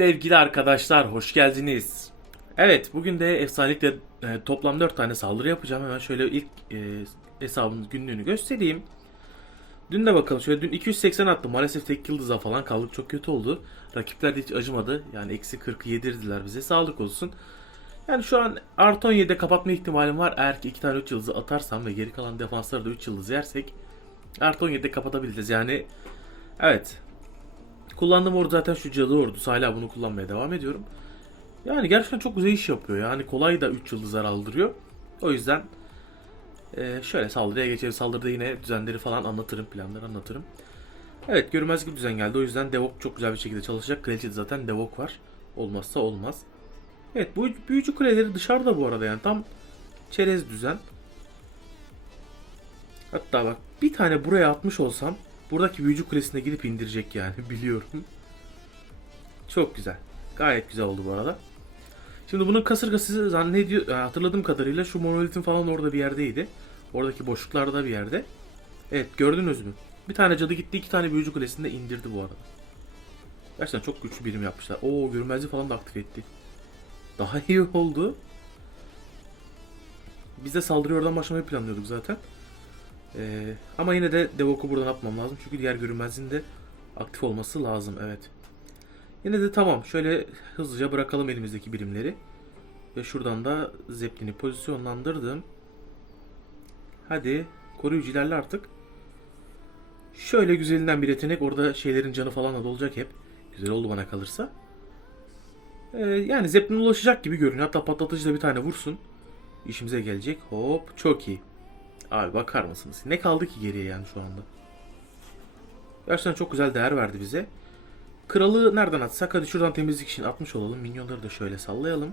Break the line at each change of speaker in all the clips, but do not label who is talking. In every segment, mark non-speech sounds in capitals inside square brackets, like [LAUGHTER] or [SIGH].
Sevgili arkadaşlar hoş geldiniz. Evet bugün de efsanelikle e, toplam 4 tane saldırı yapacağım. Hemen şöyle ilk e, hesabın günlüğünü göstereyim. Dün de bakalım şöyle dün 280 attım. Maalesef tek yıldıza falan kaldık çok kötü oldu. Rakipler de hiç acımadı. Yani eksi 40'ı yedirdiler bize sağlık olsun. Yani şu an artı 17'de kapatma ihtimalim var. Eğer ki 2 tane 3 yıldızı atarsam ve geri kalan defansları da 3 yıldız yersek artı 17'de kapatabiliriz. Yani evet Kullandığım ordu zaten şu cadı ordusu. Hala bunu kullanmaya devam ediyorum. Yani gerçekten çok güzel iş yapıyor. Yani kolay da 3 yıldızlar aldırıyor. O yüzden e, şöyle saldırıya geçeriz. Saldırıda yine düzenleri falan anlatırım. Planları anlatırım. Evet görünmezlik düzen geldi. O yüzden Devok çok güzel bir şekilde çalışacak. Kraliçede zaten Devok var. Olmazsa olmaz. Evet bu büyücü kuleleri dışarıda bu arada yani tam çerez düzen. Hatta bak bir tane buraya atmış olsam buradaki büyücü kulesine gidip indirecek yani [LAUGHS] biliyorum. Çok güzel. Gayet güzel oldu bu arada. Şimdi bunun kasırgası zannediyor hatırladığım kadarıyla şu monolitin falan orada bir yerdeydi. Oradaki boşluklarda bir yerde. Evet gördünüz mü? Bir tane cadı gitti iki tane büyücü kulesinde indirdi bu arada. Gerçekten çok güçlü birim yapmışlar. Oo görünmezliği falan da aktif etti. Daha iyi oldu. Biz de saldırı oradan başlamayı planlıyorduk zaten. Ee, ama yine de Devok'u buradan atmam lazım. Çünkü diğer görünmezliğin de aktif olması lazım. Evet. Yine de tamam. Şöyle hızlıca bırakalım elimizdeki birimleri. Ve şuradan da Zeppelin'i pozisyonlandırdım. Hadi. Koruyucu ilerle artık. Şöyle güzelinden bir yetenek. Orada şeylerin canı falan da dolacak hep. Güzel oldu bana kalırsa. Ee, yani Zeppelin'e ulaşacak gibi görünüyor. Hatta patlatıcı da bir tane vursun. İşimize gelecek. Hop. Çok iyi. Abi bakar mısınız? Ne kaldı ki geriye yani şu anda? Gerçekten çok güzel değer verdi bize. Kralı nereden atsak? Hadi şuradan temizlik için atmış olalım. Minyonları da şöyle sallayalım.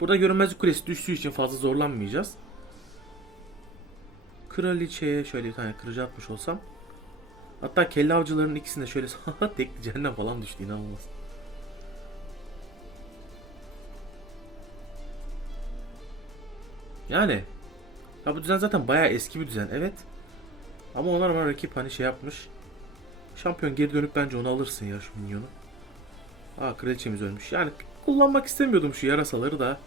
Burada görünmezlik kulesi düştüğü için fazla zorlanmayacağız. Kraliçeye şöyle bir tane kırıcı atmış olsam. Hatta kelle avcılarının ikisinde şöyle [LAUGHS] tek cehennem falan düştü inanılmaz. Yani ya bu düzen zaten bayağı eski bir düzen evet. Ama ona rağmen rakip hani şey yapmış. Şampiyon geri dönüp bence onu alırsın ya şu minyonu. Aa kraliçemiz ölmüş. Yani kullanmak istemiyordum şu yarasaları da.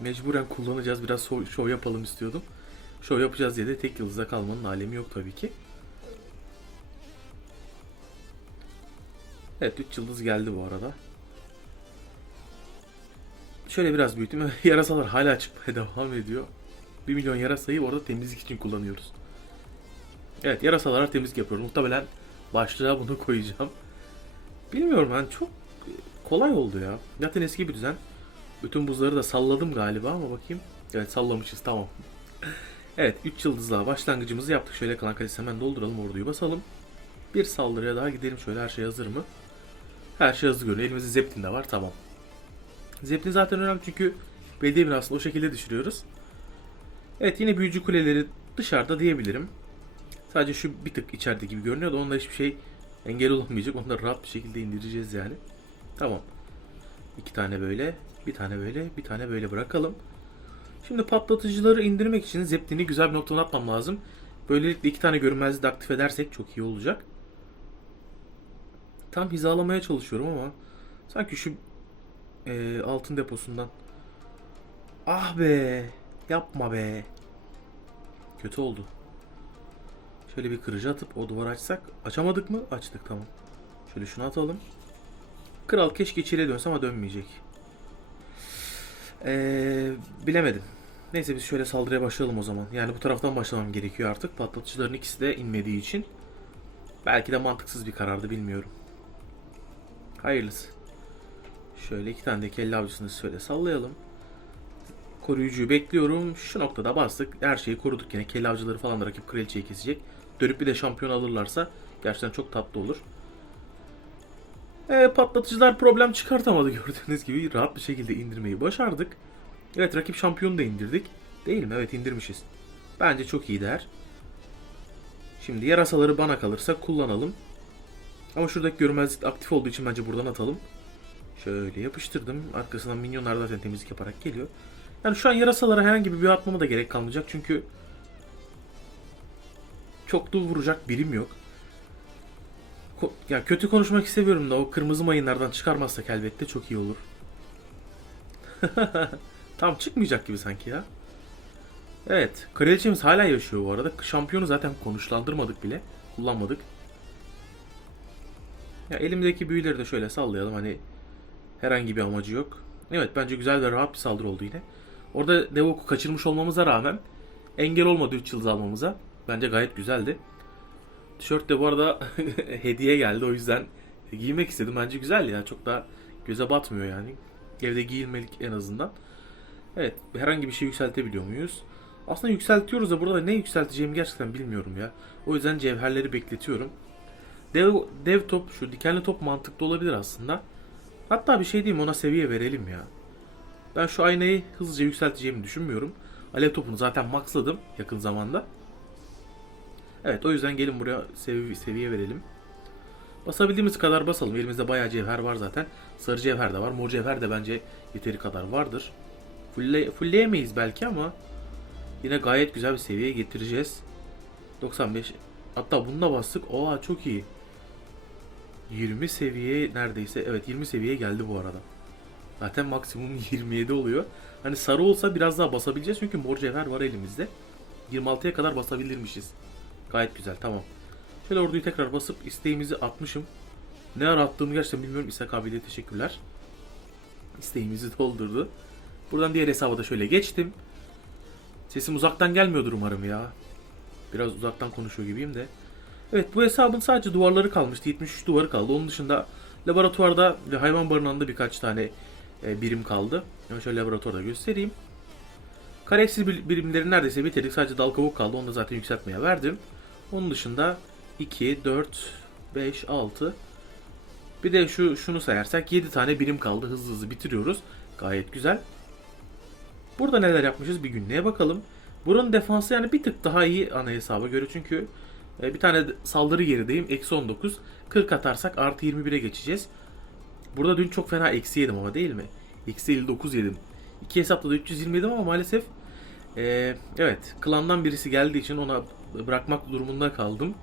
Mecburen kullanacağız. Biraz şov, şov yapalım istiyordum. Şov yapacağız diye de tek yıldızda kalmanın alemi yok tabii ki. Evet 3 yıldız geldi bu arada. Şöyle biraz büyüttüm. [LAUGHS] Yarasalar hala çıkmaya devam ediyor. 1 milyon yarasayı orada temizlik için kullanıyoruz. Evet yarasalara temizlik yapıyorum. Muhtemelen başlığa bunu [LAUGHS] koyacağım. Bilmiyorum ben çok kolay oldu ya. Zaten eski bir düzen. Bütün buzları da salladım galiba ama bakayım. Evet sallamışız tamam. [LAUGHS] evet 3 yıldızla başlangıcımızı yaptık. Şöyle kalan kalesi hemen dolduralım orduyu basalım. Bir saldırıya daha gidelim şöyle her şey hazır mı? Her şey hazır görünüyor. Elimizde Zeppelin de var tamam. Zeppelin zaten önemli çünkü belediye binasını o şekilde düşürüyoruz. Evet yine büyücü kuleleri dışarıda diyebilirim. Sadece şu bir tık içeride gibi görünüyor da onda hiçbir şey engel olamayacak. Onu da rahat bir şekilde indireceğiz yani. Tamam. İki tane böyle, bir tane böyle, bir tane böyle bırakalım. Şimdi patlatıcıları indirmek için Zeppelin'i güzel bir noktadan atmam lazım. Böylelikle iki tane görünmezliği de aktif edersek çok iyi olacak. Tam hizalamaya çalışıyorum ama sanki şu e, altın deposundan. Ah be. Yapma be. Kötü oldu. Şöyle bir kırıcı atıp o duvarı açsak. Açamadık mı? Açtık tamam. Şöyle şunu atalım. Kral keşke içeriye dönse ama dönmeyecek. Ee, bilemedim. Neyse biz şöyle saldırıya başlayalım o zaman. Yani bu taraftan başlamam gerekiyor artık. Patlatıcıların ikisi de inmediği için. Belki de mantıksız bir karardı bilmiyorum. Hayırlısı. Şöyle iki tane de kelle avcısını şöyle sallayalım. Koruyucuyu bekliyorum. Şu noktada bastık. Her şeyi koruduk yine. Kelle avcıları falan da rakip kraliçeyi kesecek. Dönüp bir de şampiyon alırlarsa gerçekten çok tatlı olur. E, patlatıcılar problem çıkartamadı [LAUGHS] gördüğünüz gibi. Rahat bir şekilde indirmeyi başardık. Evet rakip şampiyonu da indirdik. Değil mi? Evet indirmişiz. Bence çok iyi değer. Şimdi yarasaları bana kalırsa kullanalım. Ama şuradaki görünmezlik aktif olduğu için bence buradan atalım. Şöyle yapıştırdım. Arkasından minyonlar zaten temizlik yaparak geliyor. Yani şu an yarasalara herhangi bir büyü atmama da gerek kalmayacak çünkü çok da vuracak birim yok. Ko- ya kötü konuşmak istemiyorum da o kırmızı mayınlardan çıkarmazsak elbette çok iyi olur. [LAUGHS] Tam çıkmayacak gibi sanki ya. Evet. Kraliçemiz hala yaşıyor bu arada. Şampiyonu zaten konuşlandırmadık bile. Kullanmadık. Ya elimdeki büyüleri de şöyle sallayalım. Hani herhangi bir amacı yok. Evet bence güzel ve rahat bir saldırı oldu yine. Orada Devok'u kaçırmış olmamıza rağmen engel olmadı 3 yıldız almamıza. Bence gayet güzeldi. Tişört de bu arada [LAUGHS] hediye geldi o yüzden giymek istedim. Bence güzel ya. Çok da göze batmıyor yani. Evde giyilmelik en azından. Evet herhangi bir şey yükseltebiliyor muyuz? Aslında yükseltiyoruz da burada ne yükselteceğimi gerçekten bilmiyorum ya. O yüzden cevherleri bekletiyorum. Dev, dev top şu dikenli top mantıklı olabilir aslında. Hatta bir şey diyeyim ona seviye verelim ya. Ben şu aynayı hızlıca yükselteceğimi düşünmüyorum. Alev topunu zaten maxladım yakın zamanda. Evet o yüzden gelin buraya sevi seviye verelim. Basabildiğimiz kadar basalım. Elimizde bayağı cevher var zaten. Sarı cevher de var. Mor cevher de bence yeteri kadar vardır. Fulle, fullleyemeyiz belki ama yine gayet güzel bir seviyeye getireceğiz. 95 hatta bununla bastık. Oha çok iyi. 20 seviye neredeyse. Evet 20 seviyeye geldi bu arada. Zaten maksimum [LAUGHS] 27 oluyor. Hani sarı olsa biraz daha basabileceğiz çünkü mor cevher var elimizde. 26'ya kadar basabilirmişiz. Gayet güzel tamam. Şöyle orduyu tekrar basıp isteğimizi atmışım. Ne ara attığımı gerçekten bilmiyorum. İshak abiye teşekkürler. İsteğimizi doldurdu. Buradan diğer hesaba da şöyle geçtim. Sesim uzaktan gelmiyordur umarım ya. Biraz uzaktan konuşuyor gibiyim de. Evet bu hesabın sadece duvarları kalmıştı. 73 duvarı kaldı. Onun dışında laboratuvarda ve hayvan barınağında birkaç tane birim kaldı. Hemen şöyle laboratuvarda göstereyim. Kareksiz bir- birimleri neredeyse bitirdik. Sadece dal kavuk kaldı. Onu da zaten yükseltmeye verdim. Onun dışında 2, 4, 5, 6 bir de şu şunu sayarsak 7 tane birim kaldı. Hızlı hızlı bitiriyoruz. Gayet güzel. Burada neler yapmışız bir günlüğe bakalım. Buranın defansı yani bir tık daha iyi ana hesaba göre çünkü e, bir tane saldırı gerideyim. Eksi 19. 40 atarsak artı 21'e geçeceğiz. Burada dün çok fena eksi yedim ama değil mi? Eksi 59 yedim. İki hesapta da 320 yedim ama maalesef e, evet klandan birisi geldiği için ona bırakmak durumunda kaldım.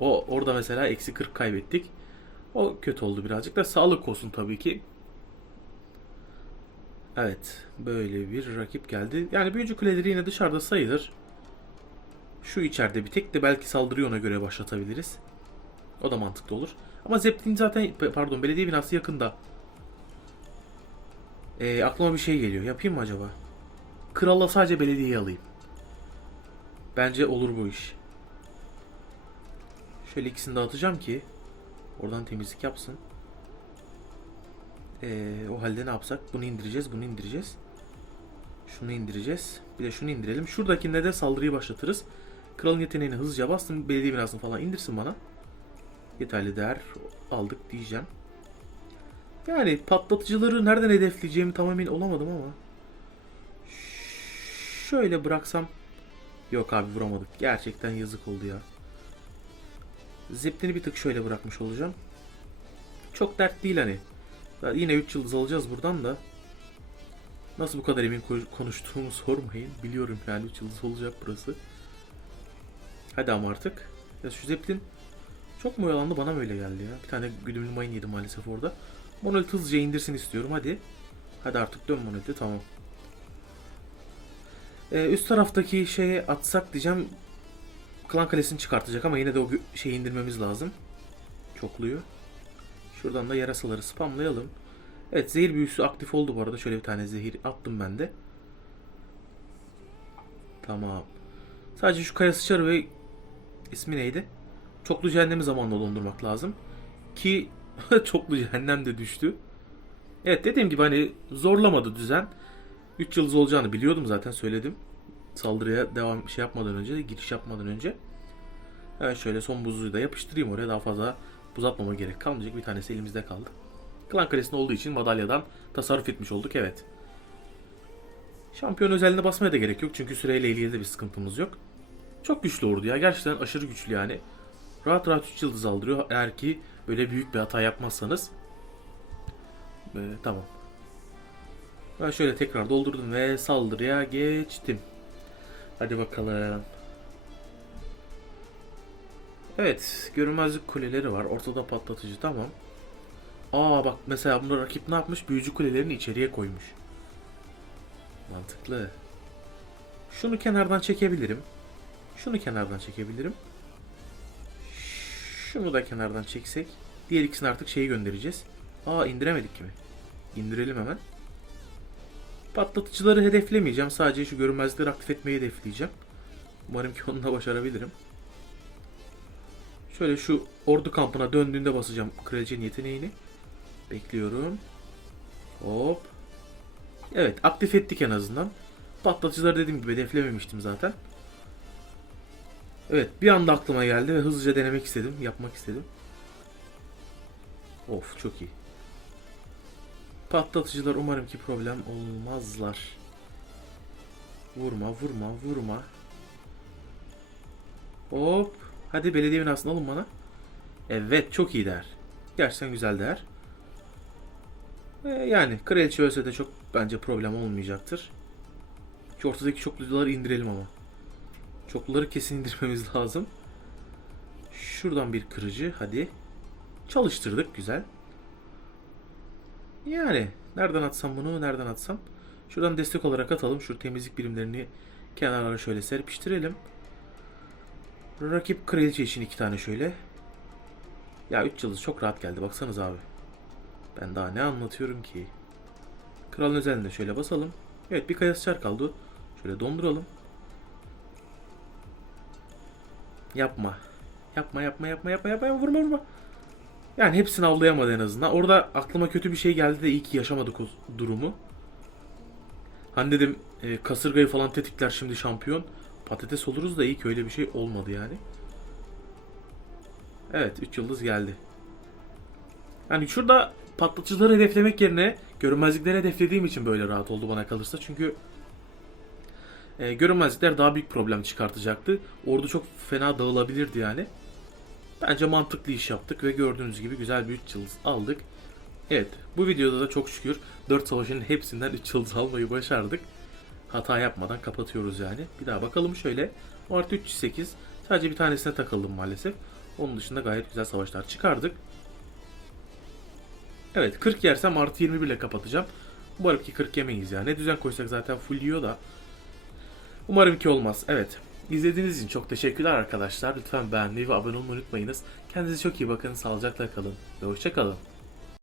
O orada mesela eksi 40 kaybettik. O kötü oldu birazcık da sağlık olsun tabii ki. Evet böyle bir rakip geldi. Yani büyücü kuleleri yine dışarıda sayılır. Şu içeride bir tek de belki saldırıyı ona göre başlatabiliriz. O da mantıklı olur. Ama Zeppelin zaten pardon belediye binası yakında. Ee, aklıma bir şey geliyor. Yapayım mı acaba? Kralla sadece belediyeyi alayım. Bence olur bu iş. Şöyle ikisini dağıtacağım ki oradan temizlik yapsın. Ee, o halde ne yapsak? Bunu indireceğiz, bunu indireceğiz. Şunu indireceğiz. Bir de şunu indirelim. Şuradakinde de saldırıyı başlatırız. Kralın yeteneğini hızlıca bastım. Belediye binasını falan indirsin bana. Yeterli değer aldık diyeceğim. Yani patlatıcıları nereden hedefleyeceğimi tam emin olamadım ama. Şöyle bıraksam. Yok abi vuramadık. Gerçekten yazık oldu ya. Zeppelin'i bir tık şöyle bırakmış olacağım. Çok dert değil hani. Yine 3 yıldız alacağız buradan da. Nasıl bu kadar emin ko- konuştuğumu [LAUGHS] sormayın. Biliyorum yani 3 yıldız olacak burası. Hadi ama artık. Ya şu Zeppelin çok mu oyalandı bana mı öyle geldi ya. Bir tane güdümlü mayın yedim maalesef orada. Monolit hızlıca indirsin istiyorum hadi. Hadi artık dön Monolit'e tamam. Ee, üst taraftaki şeye atsak diyeceğim. Klan kalesini çıkartacak ama yine de o şeyi indirmemiz lazım. Çokluyor. Şuradan da yarasaları spamlayalım. Evet zehir büyüsü aktif oldu bu arada. Şöyle bir tane zehir attım ben de. Tamam. Sadece şu kaya sıçarı ve ismi neydi? Çoklu cehennemi zamanla dondurmak lazım. Ki [LAUGHS] çoklu cehennem de düştü. Evet dediğim gibi hani zorlamadı düzen. 3 yıldız olacağını biliyordum zaten söyledim. Saldırıya devam şey yapmadan önce, giriş yapmadan önce. Evet şöyle son buzluğu da yapıştırayım oraya daha fazla buz atmama gerek kalmayacak. Bir tanesi elimizde kaldı. Klan kalesinde olduğu için madalyadan tasarruf etmiş olduk evet. Şampiyon özelliğine basmaya da gerek yok çünkü süreyle ilgili de bir sıkıntımız yok. Çok güçlü ordu ya gerçekten aşırı güçlü yani. Rahat rahat 3 yıldız aldırıyor eğer ki böyle büyük bir hata yapmazsanız. Ee, tamam. Ben şöyle tekrar doldurdum ve saldırıya geçtim. Hadi bakalım. Evet, görünmezlik kuleleri var. Ortada patlatıcı tamam. Aa bak mesela bunda rakip ne yapmış? Büyücü kulelerini içeriye koymuş. Mantıklı. Şunu kenardan çekebilirim. Şunu kenardan çekebilirim. Şunu da kenardan çeksek. Diğer ikisini artık şeyi göndereceğiz. Aa indiremedik mi? İndirelim hemen. Patlatıcıları hedeflemeyeceğim. Sadece şu görünmezlikleri aktif etmeyi hedefleyeceğim. Umarım ki onu da başarabilirim. Şöyle şu ordu kampına döndüğünde basacağım kraliçenin yeteneğini. Bekliyorum. Hop. Evet aktif ettik en azından. Patlatıcıları dediğim gibi hedeflememiştim zaten. Evet bir anda aklıma geldi ve hızlıca denemek istedim. Yapmak istedim. Of çok iyi. Patlatıcılar umarım ki problem olmazlar. Vurma vurma vurma. Hop. Hadi belediye binasını alın bana. Evet çok iyi değer. Gerçekten güzel değer. Ee, yani kraliçe ölse de çok bence problem olmayacaktır. Şu ortadaki çokluları indirelim ama. Çokluları kesin indirmemiz [LAUGHS] lazım. Şuradan bir kırıcı hadi. Çalıştırdık güzel. Yani nereden atsam bunu nereden atsam. Şuradan destek olarak atalım. Şu temizlik birimlerini kenarlara şöyle serpiştirelim. Rakip kraliçe için iki tane şöyle. Ya 3 yıldız çok rahat geldi. Baksanız abi. Ben daha ne anlatıyorum ki? Kralın özelinde şöyle basalım. Evet bir kayası çar kaldı. Şöyle donduralım. Yapma. Yapma yapma yapma yapma yapma vurma vurma. Yani hepsini avlayamadı en azından. Orada aklıma kötü bir şey geldi de iyi ki yaşamadık o durumu. Hani dedim e, kasırgayı falan tetikler şimdi şampiyon. Patates oluruz da iyi ki öyle bir şey olmadı yani. Evet 3 yıldız geldi. Yani şurada patlatıcıları hedeflemek yerine görünmezlikleri hedeflediğim için böyle rahat oldu bana kalırsa. Çünkü e, görünmezlikler daha büyük problem çıkartacaktı. Ordu çok fena dağılabilirdi yani. Bence mantıklı iş yaptık ve gördüğünüz gibi güzel bir 3 yıldız aldık. Evet bu videoda da çok şükür 4 savaşın hepsinden 3 yıldız almayı başardık. Hata yapmadan kapatıyoruz yani. Bir daha bakalım şöyle. O artı 308. Sadece bir tanesine takıldım maalesef. Onun dışında gayet güzel savaşlar çıkardık. Evet 40 yersem artı 21 ile kapatacağım. Umarım ki 40 yemeyiz ya. Ne düzen koysak zaten full yiyor da. Umarım ki olmaz. Evet. İzlediğiniz için çok teşekkürler arkadaşlar. Lütfen beğenmeyi ve abone olmayı unutmayınız. Kendinize çok iyi bakın. Sağlıcakla kalın. Ve hoşça kalın.